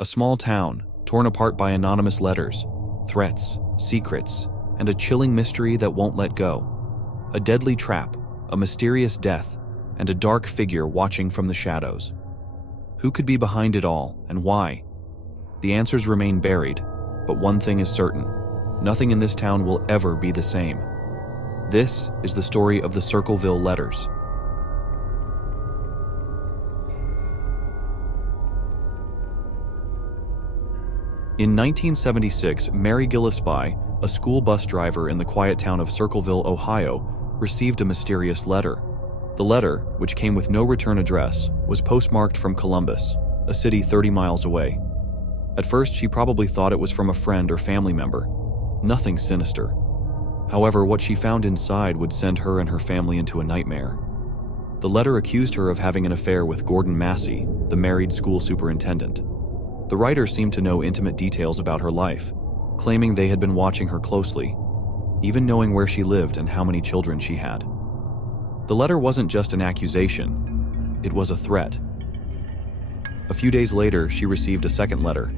A small town, torn apart by anonymous letters, threats, secrets, and a chilling mystery that won't let go. A deadly trap, a mysterious death, and a dark figure watching from the shadows. Who could be behind it all, and why? The answers remain buried, but one thing is certain: nothing in this town will ever be the same. This is the story of the Circleville letters. In 1976, Mary Gillespie, a school bus driver in the quiet town of Circleville, Ohio, received a mysterious letter. The letter, which came with no return address, was postmarked from Columbus, a city 30 miles away. At first, she probably thought it was from a friend or family member. Nothing sinister. However, what she found inside would send her and her family into a nightmare. The letter accused her of having an affair with Gordon Massey, the married school superintendent. The writer seemed to know intimate details about her life, claiming they had been watching her closely, even knowing where she lived and how many children she had. The letter wasn't just an accusation, it was a threat. A few days later, she received a second letter.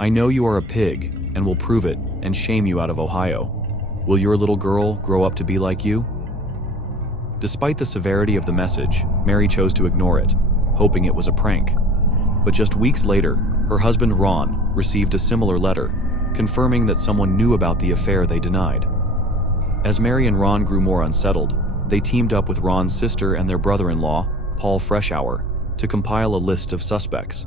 "I know you are a pig, and will prove it and shame you out of Ohio. Will your little girl grow up to be like you?" Despite the severity of the message, Mary chose to ignore it, hoping it was a prank. But just weeks later, her husband Ron received a similar letter, confirming that someone knew about the affair they denied. As Mary and Ron grew more unsettled, they teamed up with Ron's sister and their brother-in-law, Paul Freshour, to compile a list of suspects.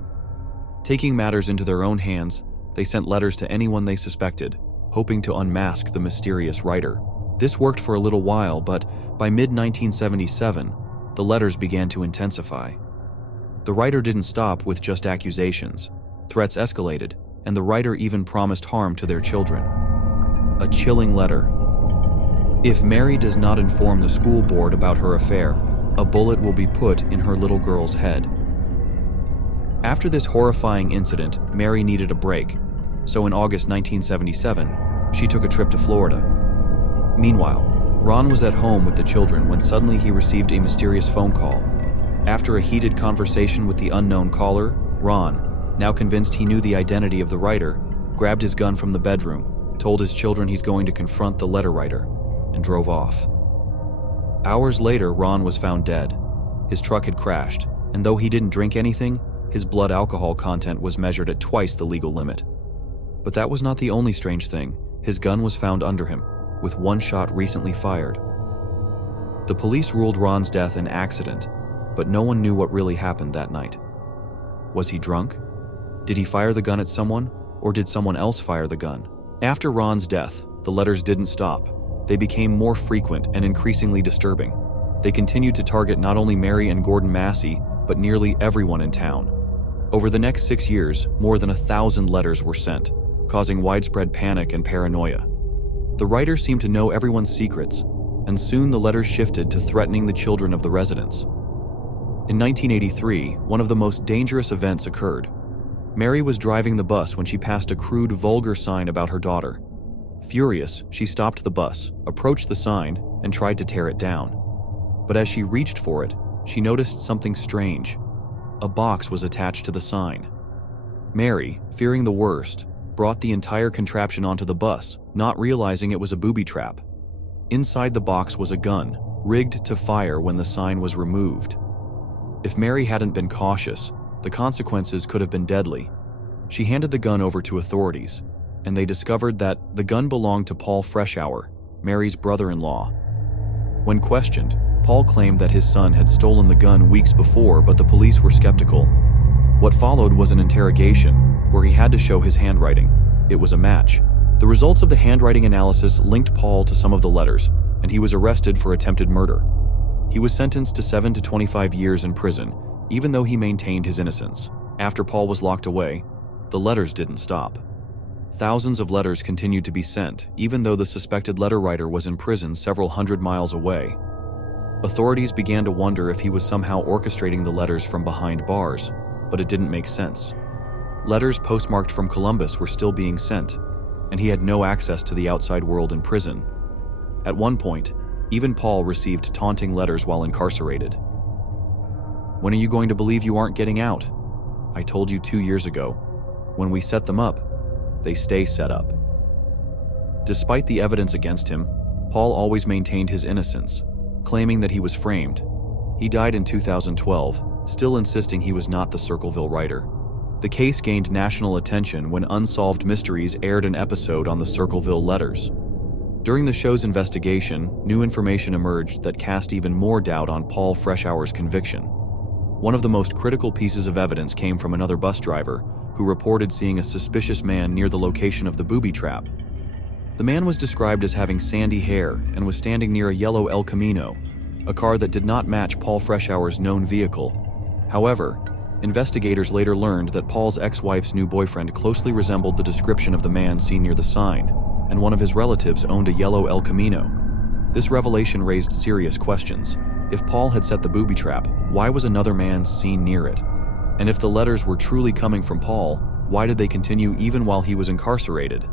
Taking matters into their own hands, they sent letters to anyone they suspected, hoping to unmask the mysterious writer. This worked for a little while, but by mid-1977, the letters began to intensify. The writer didn't stop with just accusations. Threats escalated, and the writer even promised harm to their children. A chilling letter. "If Mary does not inform the school board about her affair, a bullet will be put in her little girl's head." After this horrifying incident, Mary needed a break, so in August 1977, she took a trip to Florida. Meanwhile, Ron was at home with the children when suddenly he received a mysterious phone call. After a heated conversation with the unknown caller, Ron, now convinced he knew the identity of the writer, grabbed his gun from the bedroom, told his children he's going to confront the letter writer, and drove off. Hours later, Ron was found dead. His truck had crashed, and though he didn't drink anything, his blood alcohol content was measured at twice the legal limit. But that was not the only strange thing. His gun was found under him, with one shot recently fired. The police ruled Ron's death an accident, but no one knew what really happened that night. Was he drunk? Did he fire the gun at someone, or did someone else fire the gun? After Ron's death, the letters didn't stop. They became more frequent and increasingly disturbing. They continued to target not only Mary and Gordon Massey, but nearly everyone in town. Over the next 6 years, more than 1,000 letters were sent, causing widespread panic and paranoia. The writer seemed to know everyone's secrets, and soon the letters shifted to threatening the children of the residents. In 1983, one of the most dangerous events occurred. Mary was driving the bus when she passed a crude, vulgar sign about her daughter. Furious, she stopped the bus, approached the sign, and tried to tear it down. But as she reached for it, she noticed something strange. A box was attached to the sign. Mary, fearing the worst, brought the entire contraption onto the bus, not realizing it was a booby trap. Inside the box was a gun, rigged to fire when the sign was removed. If Mary hadn't been cautious, the consequences could have been deadly. She handed the gun over to authorities, and they discovered that the gun belonged to Paul Freshour, Mary's brother-in-law. When questioned, Paul claimed that his son had stolen the gun weeks before, but the police were skeptical. What followed was an interrogation, where he had to show his handwriting. It was a match. The results of the handwriting analysis linked Paul to some of the letters, and he was arrested for attempted murder. He was sentenced to 7 to 25 years in prison, even though he maintained his innocence. After Paul was locked away, the letters didn't stop. Thousands of letters continued to be sent, even though the suspected letter writer was in prison several hundred miles away. Authorities began to wonder if he was somehow orchestrating the letters from behind bars, but it didn't make sense. Letters postmarked from Columbus were still being sent, and he had no access to the outside world in prison. At one point, even Paul received taunting letters while incarcerated. "When are you going to believe you aren't getting out? I told you 2 years ago. When we set them up, they stay set up." Despite the evidence against him, Paul always maintained his innocence, claiming that he was framed. He died in 2012, still insisting he was not the Circleville writer. The case gained national attention when Unsolved Mysteries aired an episode on the Circleville letters. During the show's investigation, new information emerged that cast even more doubt on Paul Freshour's conviction. One of the most critical pieces of evidence came from another bus driver who reported seeing a suspicious man near the location of the booby trap. The man was described as having sandy hair and was standing near a yellow El Camino, a car that did not match Paul Freshour's known vehicle. However, investigators later learned that Paul's ex-wife's new boyfriend closely resembled the description of the man seen near the sign, and one of his relatives owned a yellow El Camino. This revelation raised serious questions. If Paul had set the booby trap, why was another man seen near it? And if the letters were truly coming from Paul, why did they continue even while he was incarcerated?